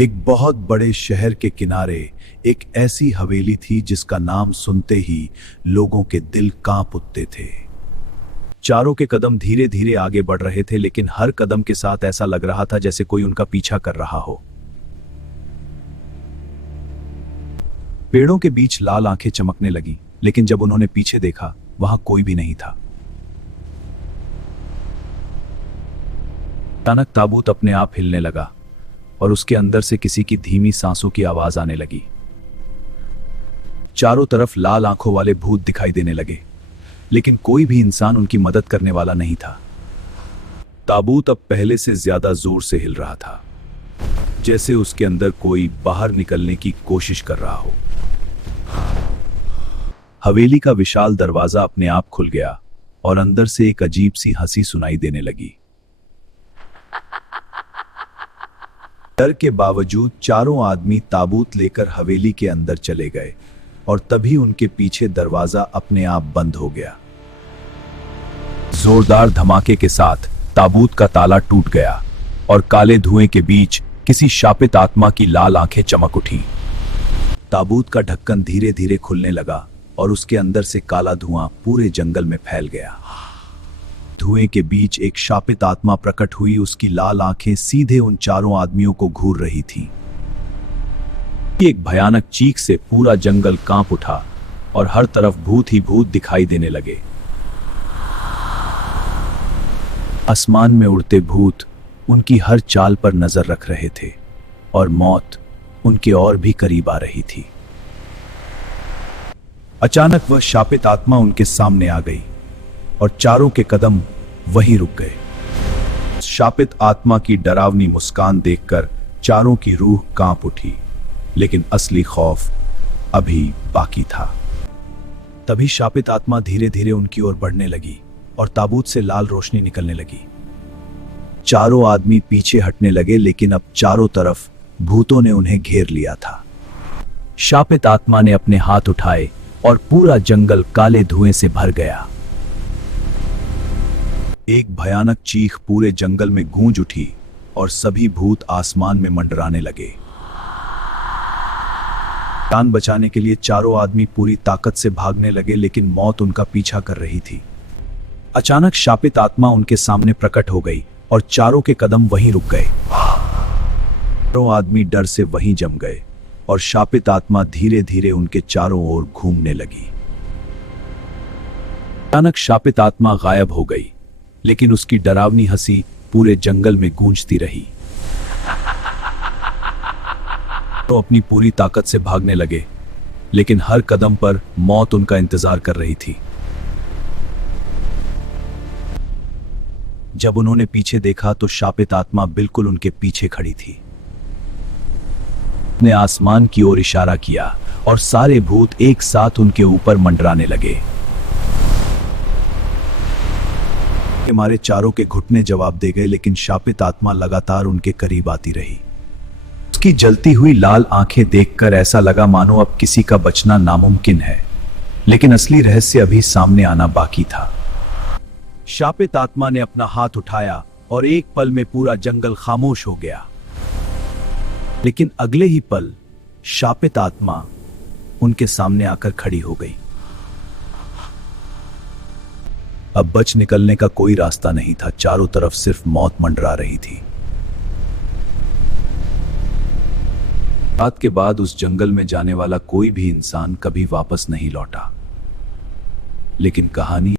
एक बहुत बड़े शहर के किनारे एक ऐसी हवेली थी जिसका नाम सुनते ही लोगों के दिल कांप उठते थे। चारों के कदम धीरे धीरे आगे बढ़ रहे थे, लेकिन हर कदम के साथ ऐसा लग रहा था जैसे कोई उनका पीछा कर रहा हो। पेड़ों के बीच लाल आंखें चमकने लगी, लेकिन जब उन्होंने पीछे देखा वहां कोई भी नहीं था। अचानक ताबूत अपने आप हिलने लगा और उसके अंदर से किसी की धीमी सांसों की आवाज आने लगी। चारों तरफ लाल आंखों वाले भूत दिखाई देने लगे, लेकिन कोई भी इंसान उनकी मदद करने वाला नहीं था। ताबूत अब पहले से ज्यादा जोर से हिल रहा था, जैसे उसके अंदर कोई बाहर निकलने की कोशिश कर रहा हो। हवेली का विशाल दरवाजा अपने आप खुल गया और अंदर से एक अजीब सी हंसी सुनाई देने लगी। डर के बावजूद चारों आदमी ताबूत लेकर हवेली के अंदर चले गए और तभी उनके पीछे दरवाजा अपने आप बंद हो गया। जोरदार धमाके के साथ ताबूत का ताला टूट गया और काले धुएं के बीच किसी शापित आत्मा की लाल आंखें चमक उठी। ताबूत का ढक्कन धीरे धीरे खुलने लगा और उसके अंदर से काला धुआं पूरे जंगल में फैल गया। धुएं के बीच एक शापित आत्मा प्रकट हुई। उसकी लाल आंखें सीधे उन चारों आदमियों को घूर रही थीं। एक भयानक चीख से पूरा जंगल कांप उठा और हर तरफ भूत ही भूत दिखाई देने लगे। आसमान में उड़ते भूत उनकी हर चाल पर नजर रख रहे थे और मौत उनके और भी करीब आ रही थी। अचानक वह शापित आत्मा उनके सामने आ गई और चारों के कदम वहीं रुक गए। शापित आत्मा की डरावनी मुस्कान देखकर चारों की रूह कांप उठी, लेकिन असली खौफ अभी बाकी था। तभी शापित आत्मा धीरे धीरे उनकी ओर बढ़ने लगी और ताबूत से लाल रोशनी निकलने लगी। चारों आदमी पीछे हटने लगे, लेकिन अब चारों तरफ भूतों ने उन्हें घेर लिया था। शापित आत्मा ने अपने हाथ उठाए और पूरा जंगल काले धुएं से भर गया। एक भयानक चीख पूरे जंगल में गूंज उठी और सभी भूत आसमान में मंडराने लगे। जान बचाने के लिए चारों आदमी पूरी ताकत से भागने लगे, लेकिन मौत उनका पीछा कर रही थी। अचानक शापित आत्मा उनके सामने प्रकट हो गई और चारों के कदम वहीं रुक गए। चारों आदमी डर से वहीं जम गए और शापित आत्मा धीरे धीरे उनके चारों ओर घूमने लगी। अचानक शापित आत्मा गायब हो गई, लेकिन उसकी डरावनी हंसी पूरे जंगल में गूंजती रही। तो अपनी पूरी ताकत से भागने लगे, लेकिन हर कदम पर मौत उनका इंतजार कर रही थी। जब उन्होंने पीछे देखा तो शापित आत्मा बिल्कुल उनके पीछे खड़ी थी। ने आसमान की ओर इशारा किया और सारे भूत एक साथ उनके ऊपर मंडराने लगे। हमारे चारों के घुटने जवाब दे गए, लेकिन शापित आत्मा लगातार उनके करीब आती रही। उसकी जलती हुई लाल आंखें देखकर ऐसा लगा मानो अब किसी का बचना नामुमकिन है, लेकिन असली रहस्य अभी सामने आना बाकी था। शापित आत्मा ने अपना हाथ उठाया और एक पल में पूरा जंगल खामोश हो गया। लेकिन अगले ही पल शापित आत्मा उनके सामने आकर खड़ी हो गई। अब बच निकलने का कोई रास्ता नहीं था। चारों तरफ सिर्फ मौत मंडरा रही थी। रात के बाद उस जंगल में जाने वाला कोई भी इंसान कभी वापस नहीं लौटा, लेकिन कहानी